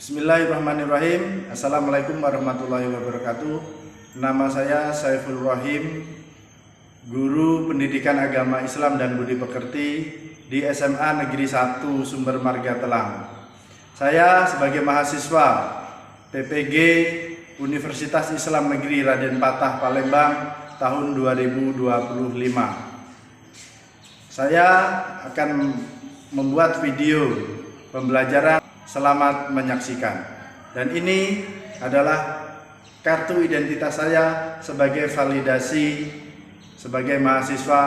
Bismillahirrahmanirrahim. Assalamualaikum warahmatullahi wabarakatuh. Nama saya Saiful Rahim, Guru Pendidikan Agama Islam dan Budi Pekerti di SMA Negeri 1 Sumber Marga Telang. Saya sebagai mahasiswa PPG Universitas Islam Negeri Raden Patah Palembang tahun 2025. Saya akan membuat video pembelajaran. Selamat menyaksikan. Dan ini adalah kartu identitas saya sebagai validasi sebagai mahasiswa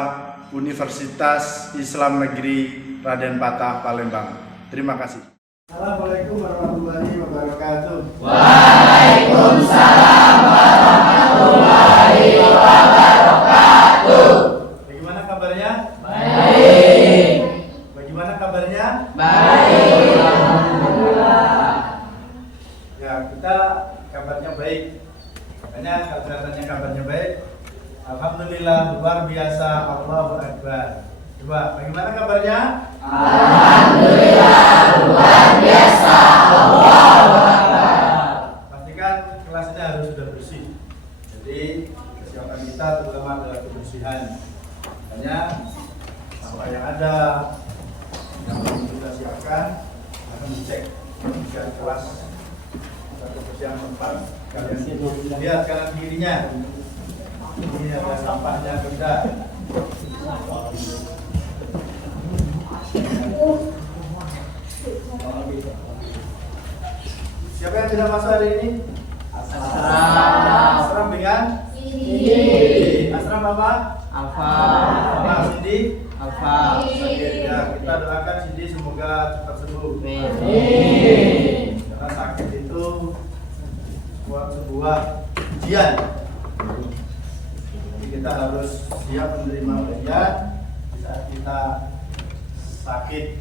Universitas Islam Negeri Raden Patah Palembang. Terima kasih. Assalamualaikum warahmatullahi wabarakatuh. Waalaikumsalam warahmatullahi wabarakatuh. Bagaimana kabarnya? Baik. Bagaimana kabarnya? Baik. Ya, kita kabarnya baik. Makanya katanya kabarnya baik. Alhamdulillah, luar biasa, Allahu Akbar. Coba, bagaimana kabarnya? Alhamdulillah, luar biasa, Allahu Akbar. Pastikan kelasnya harus sudah bersih. Jadi kesiapan kita terutama adalah kebersihan. Makanya sampah yang ada yang belum kita siapkan akan dicek di kelas kebersihan tempat. Kalian lihat kanan kirinya. Ini ada sampahnya benda. Siapa yang tidak masuk hari ini? Asram dengan Cindy. Asram apa? Alfa. Apa Cindy? Alfa. Ya, kita doakan Cindy semoga cepat sembuh. Karena sakit itu buat sebuah ujian. Jadi kita harus siap menerima ujian saat kita sakit.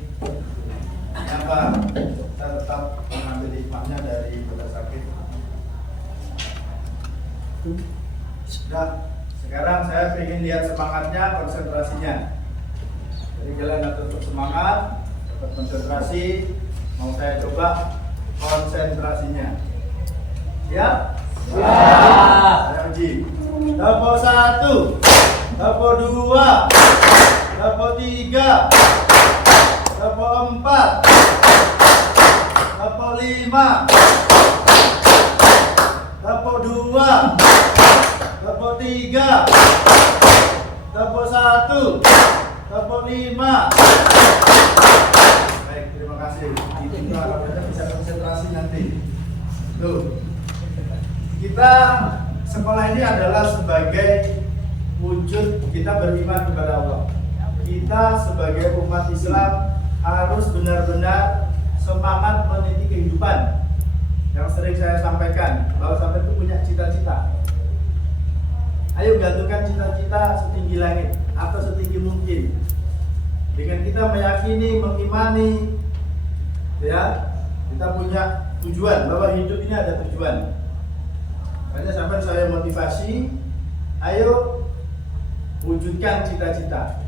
Kenapa? Kita tetap mengambil hikmahnya dari pada sakit. Sudah, sekarang saya ingin lihat semangatnya, konsentrasinya. Jadi kalian harus tetap semangat, tetap konsentrasi. Mau saya coba konsentrasinya. Siap? Siap. Saya uji. Tempo 1, tempo 2, tempo 3, tempo 4, tempo 5, tempo 2, tempo 3, tempo 1, tempo 5. Baik, terima kasih. Itu akan bisa konsentrasi nanti. Tuh. Kita sekolah ini adalah sebagai wujud kita beriman kepada Allah. Kita sebagai umat Islam harus benar-benar semangat meniti kehidupan. Yang sering saya sampaikan bahwa sampai itu punya cita-cita. Ayo gantungkan cita-cita setinggi langit atau setinggi mungkin. Dengan kita meyakini, mengimani, ya, kita punya tujuan bahwa hidup ini ada tujuan. Makanya sampai saya motivasi, ayo wujudkan cita-cita.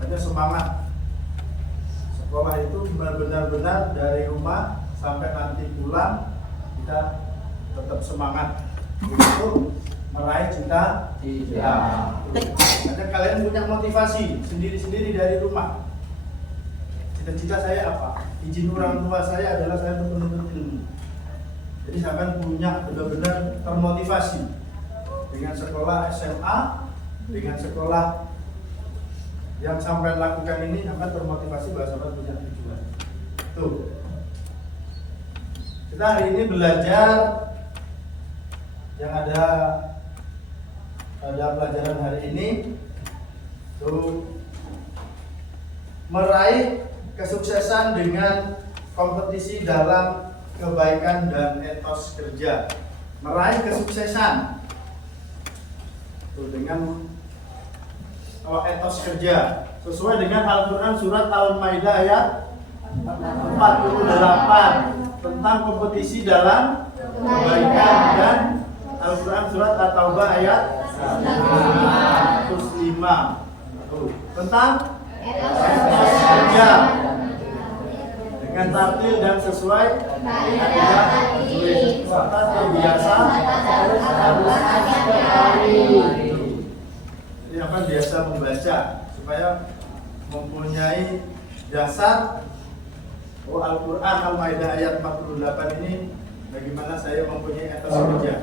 Makanya semangat. Sekolah itu benar-benar dari rumah sampai nanti pulang kita tetap semangat untuk meraih cita-cita. Makanya kalian punya motivasi sendiri-sendiri dari rumah. Cita-cita saya apa? Izin orang tua saya adalah saya menuntut ilmu. Jadi sampai punya benar-benar termotivasi dengan sekolah SMA, dengan sekolah yang sampai lakukan ini sampai termotivasi bahwa sampai punya tujuan. Tuh. Kita hari ini belajar yang ada pada pelajaran hari ini tuh meraih kesuksesan dengan kompetisi dalam kebaikan dan etos kerja. Meraih kesuksesan tuh dengan etos kerja sesuai dengan Al-Quran surat Al-Maidah ayat 48 tentang kompetisi dalam kebaikan, dan Al-Quran surat At-Taubah ayat 105 tentang etos kerja. dengan tartil dan sesuai kaidah tajwid serta terbiasa jadi apa biasa membaca supaya mempunyai dasar Al-Quran Al-Maidah ayat 48 ini bagaimana saya mempunyai etos kerja,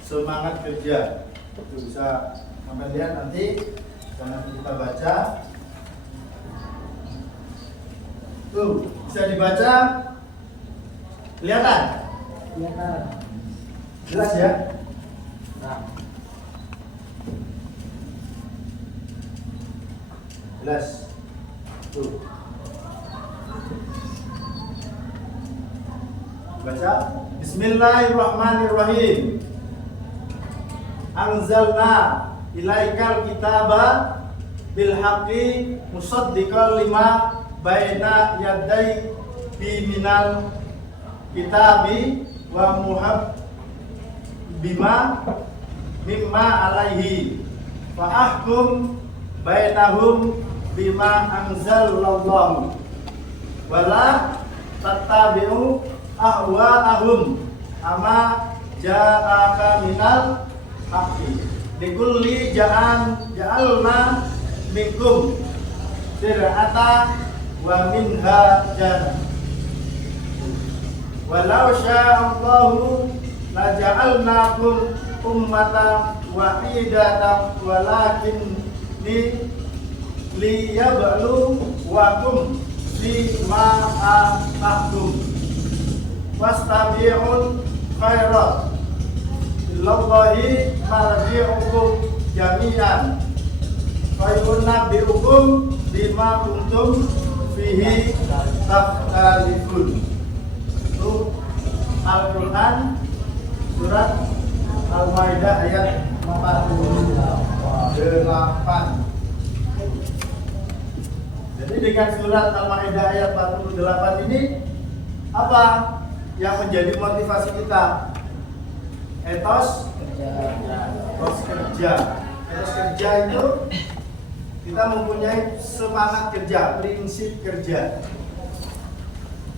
semangat kerja. Itu bisa sampai lihat nanti kita baca. Tuh, bisa dibaca. Kelihatan? Kelihatan. Jelas ya? Nah. Jelas. Tuh. Baca. Bismillahirrahmanirrahim. Anzalna ilaikal kitaba bil haqqi musaddiqan lima baina yaday minal kitabi wa bima mimma alaihi fa ahkum bainahum bima anzalallahu wala tattabi'u ahwa'ahum ama ja'aka minal haqqi likulli ja'alna minkum sir'ata wa minhajan walau sya'allahu la ja'alnakum ummatan wahidatan walakin liyabluwakum fima atahtum wastabi'ul khairat illallahi marji'ukum jami'an fayunabbi'ukum bima kuntum fihi takhtalifun. Itu Al-Quran surat Al-Maidah ayat 48. Jadi dengan surat Al-Maidah ayat 48 ini apa yang menjadi motivasi kita? Etos kerja. Etos kerja itu kita mempunyai semangat kerja, prinsip kerja.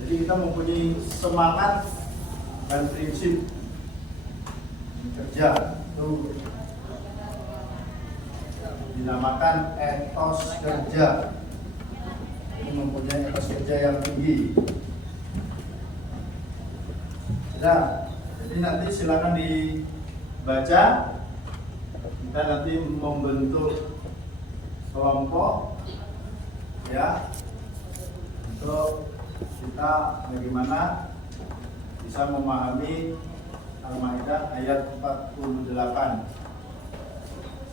Jadi kita mempunyai semangat dan prinsip kerja. Itu dinamakan etos kerja. Ini mempunyai etos kerja yang tinggi. Nah, jadi nanti silakan dibaca. Kita nanti membentuk kelompok ya untuk kita bagaimana bisa memahami Al-Maidah ayat 48.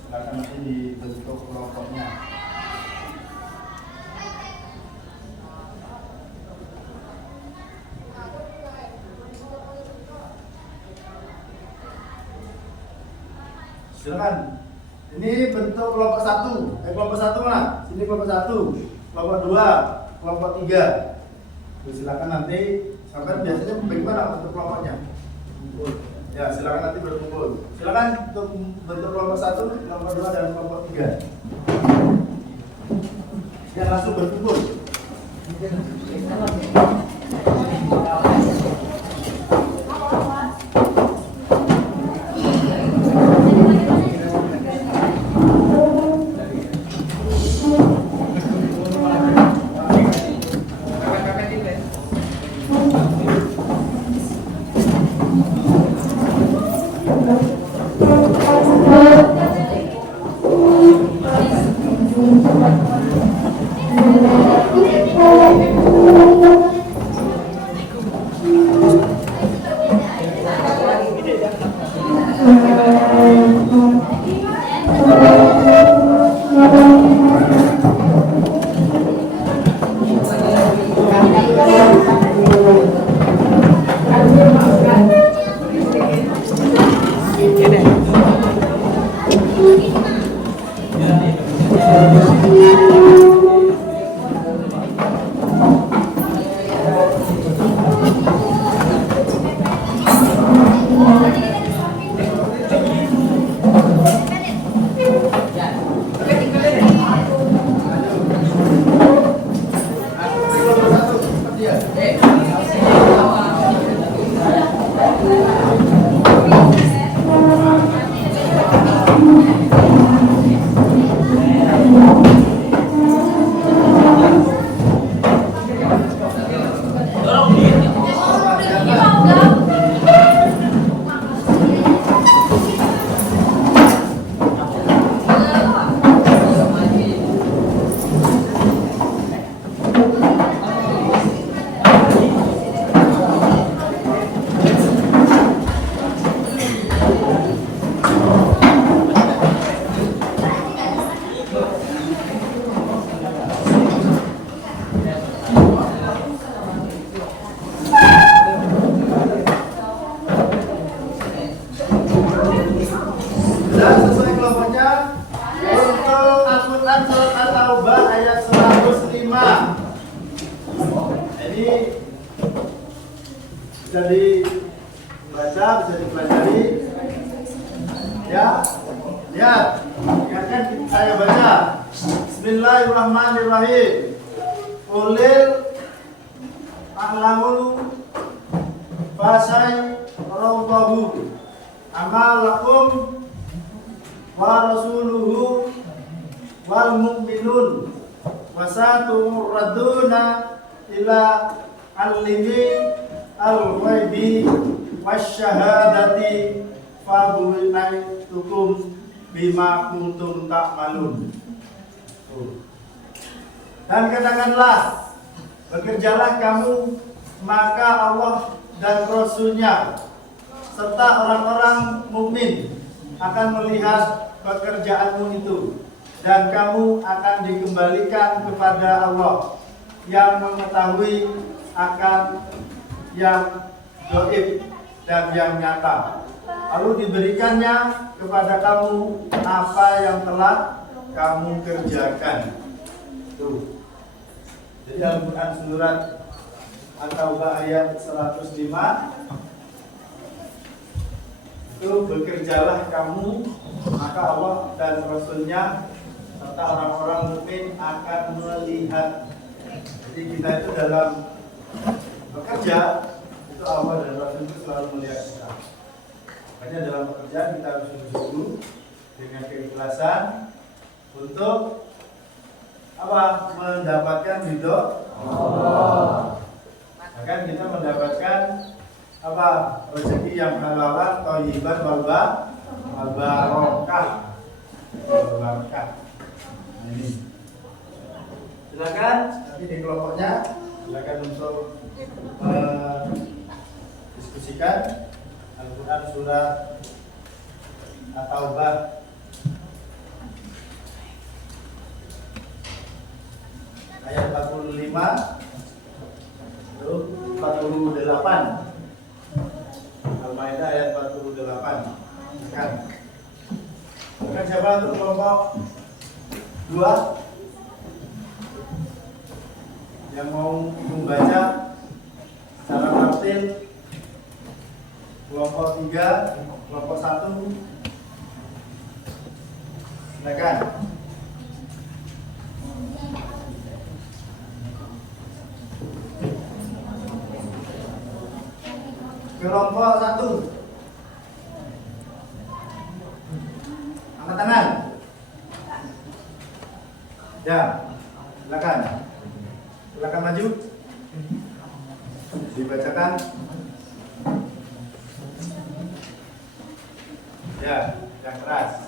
Silakan nanti dibentuk kelompoknya. Silakan. Ini bentuk kelompok 1. Kelompok 1 mana? Sini kelompok 1, kelompok 2, kelompok 3. Silakan nanti sampai biasanya bagaimana bentuk kelompoknya? Ya, silakan nanti berkumpul. Silakan untuk bentuk kelompok 1, kelompok 2 dan kelompok 3. Ya, langsung berkumpul. Bisa dibaca, bisa dipelajari. Ya, lihat. Ingatkan saya baca. Bismillahirrahmanirrahim. Qulil a'lamul fasai rawdahu amalakum wa rasuluhu wal mu'minun wasaturaduna ila alimi al-ghaibi wasyahadati fabunaitukum bima kuntum ta'malun. Dan katakanlah, bekerjalah kamu, maka Allah dan Rasul-Nya serta orang-orang mukmin akan melihat pekerjaanmu itu, dan kamu akan dikembalikan kepada Allah yang mengetahui akan yang gaib dan yang nyata. Lalu diberikannya kepada kamu apa yang telah kamu kerjakan. Tuh. Jadi dalam Quran surat At-Taubah ayat 105 itu, bekerjalah kamu, maka Allah dan Rasul-Nya serta orang-orang mukmin akan melihat. Jadi kita itu dalam bekerja itu Allah dan Rasul itu selalu melihat kita. Makanya dalam pekerjaan kita harus sungguh-sungguh dengan keikhlasan untuk apa? Mendapatkan ridho Allah. Bahkan kita mendapatkan apa? Rezeki yang halalan, thayyiban, wal barakah. Barakah. Nah, ini. Silakan nanti di kelompoknya silakan untuk diskusikan Al-Quran surat At-Taubah ayat 45 48. Al-Maidah ayat 48. Bukan siapa untuk kelompok 2 yang mau membaca secara tartil? Kelompok 3, kelompok 1, silakan. Kelompok 1, angkat tangan. Ya, silakan. Silakan maju. Dibacakan. Ya, yang keras.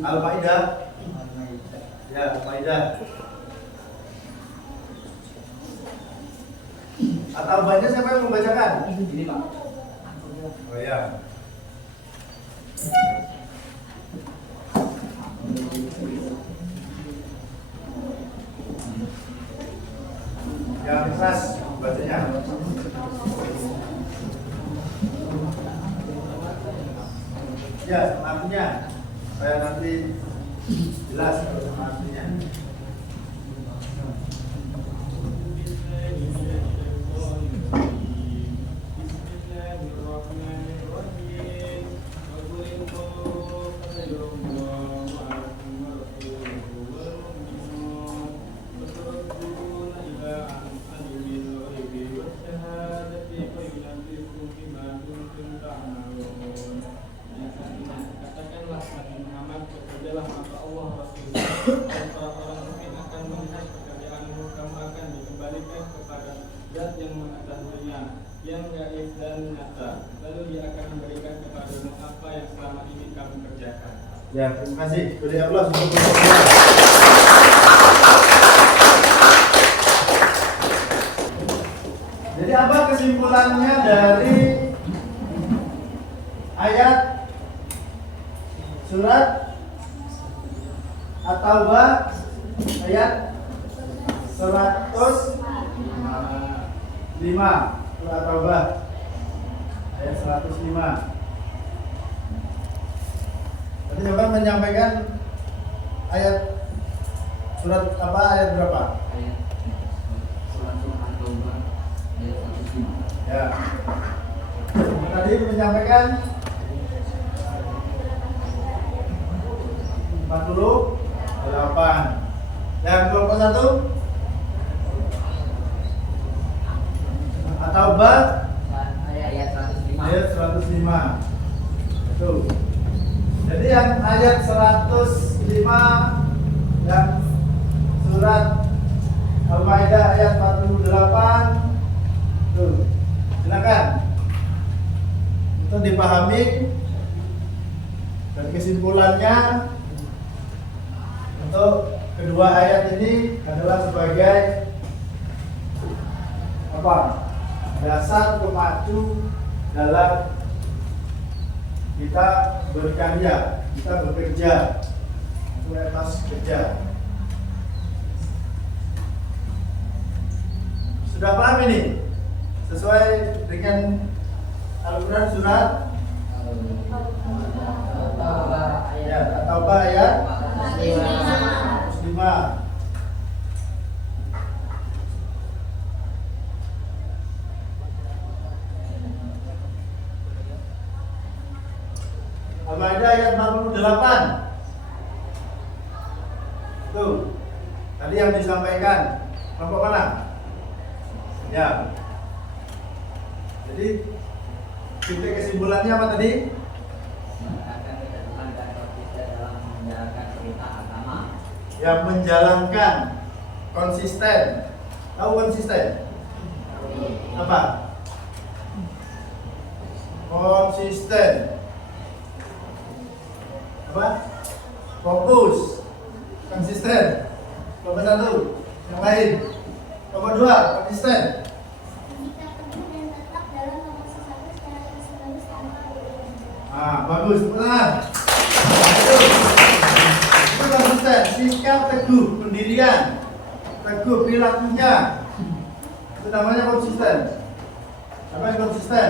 Al-Maidah. Ya, Al-Maidah. Atau banyak siapa yang membacakan? Ini Pak. Oh ya. Yang keras bacanya. Ya, artinya saya nanti jelas kalau sama artinya. Katakanlah Nabi Muhammad, bekerjalah maka Allah Rasul dan orang-orang mukmin akan melihat pekerjaanmu, kamu akan dikembalikan kepada Zat yang mengetahuinya, yang gaib dan nyata. Lalu Dia akan memberikan kepadamu apa yang selama ini kamu kerjakan. Ya, terima kasih. Beri Allah untuk Jadi apa kesimpulannya dari ayat surat At-Taubah ayat 105? Surat At-Taubah ayat 105. Tadi coba menyampaikan ayat surat apa, ayat berapa? Ayat surat At-Taubah ayat 105. Ya. Tadi menyampaikan 48. Yang kelompok 1 At-Taubah Ayat 105. ayat 105. Tuh. Jadi yang ayat 105 yang surat Al-Maidah ayat 48. Tuh. Silakan. Untuk dipahami dan kesimpulannya untuk kedua ayat ini adalah sebagai apa? Dasar pemacu dalam kita berkarya, kita bekerja, kualitas kerja. Sudah paham ini? Sesuai dengan Al-Quran surat At-Taubah ayat 105. Al-Maidah ayat 48. Tuh. Tadi yang disampaikan kelompok mana? Ya. Jadi titik kesimpulannya apa tadi? Mengatakan ketentuan dan konsisten dalam menjalankan perintah agama. Yang menjalankan konsisten. Tahu konsisten? Apa? Konsisten. Apa? Fokus. Konsisten. Nomor 1. Yang lain. Nomor 2. Konsisten. Bagus, benar. Itu konsisten, sikap teguh, pendirian, teguh perilakunya. Itu namanya konsisten. Apa yang konsisten?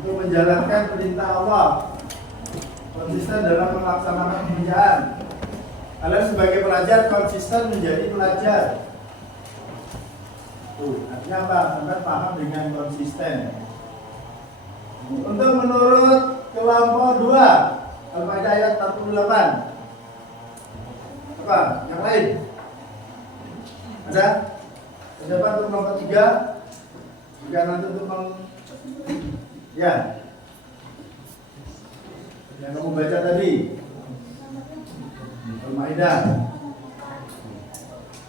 Untuk menjalankan perintah Allah, konsisten dalam melaksanakan pekerjaan. Kalian sebagai pelajar konsisten menjadi pelajar. Tuh, artinya apa? Anda paham dengan konsisten. Untuk menurut kelompok 2 Al-Maidah ayat 48. Apa? Yang lain? Ada? Ada apa untuk kelompok 3? Jika nanti untuk ya. Yang kamu baca tadi Al-Maidah.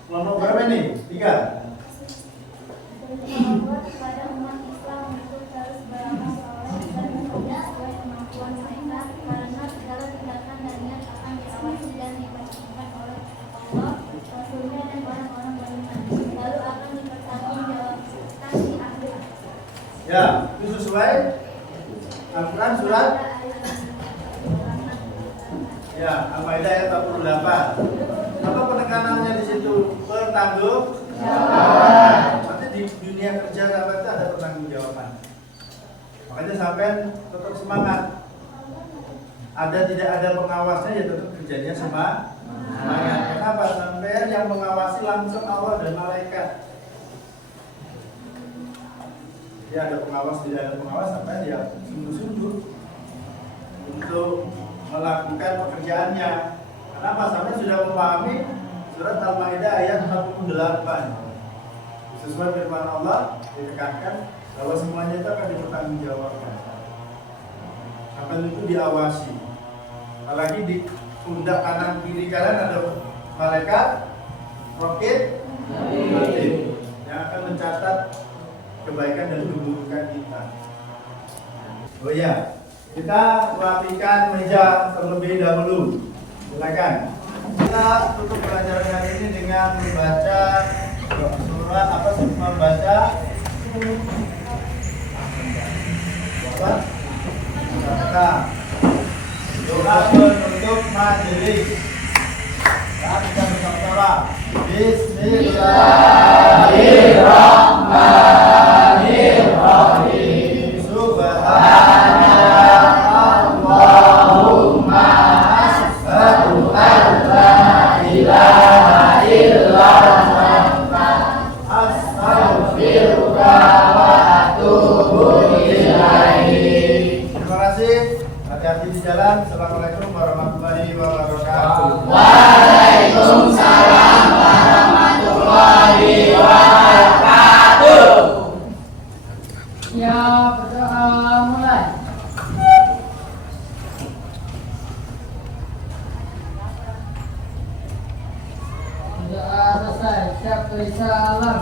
Kelompok berapa ini? 3. Kepada umat Islam untuk terus beramal soleh dan bekerja sesuai kemampuan Ya, itu sesuai Al-Quran surat ya Al-Maidah ayat 48. Apa penekanannya di situ? Pertanggungjawaban. Nanti di dunia kerja sampai itu ada pertanggungjawaban. Makanya sampai tetap semangat. Ada tidak ada pengawasnya ya tetap kerjanya semangat. Kenapa? Sampai yang mengawasi langsung Allah dan malaikat. Dia ada pengawas, tidak ada pengawas, sampai dia sungguh-sungguh untuk melakukan pekerjaannya. Kenapa? Sampai sudah memahami surat Al-Maidah ayat 48. Sesuai firman Allah ditekankan bahwa semuanya itu akan dipertanggungjawabkan. Sampai itu diawasi. Apalagi di pundak kanan kiri kanan ada malaikat rokit yang akan mencatat kebaikan dan keburukan kita. Oh ya, kita rapikan meja terlebih dahulu. Silakan. Kita tutup pelajaran hari ini dengan membaca surat apa sih? Membaca doa penutup majelis. Saat kita bersama-sama. Bismillahirrahmanirrahim. Subhanallahumma asyhadu an la ilaha illallah astaghfiruka wa atubu ilaik. Terima kasih. Hati-hati di jalan. Assalamualaikum warahmatullahi wabarakatuh. Waalaikumsalam warahmatullahi wabarakatuh. Ya, berdoa mulai. Doa selesai. Siap beri salam.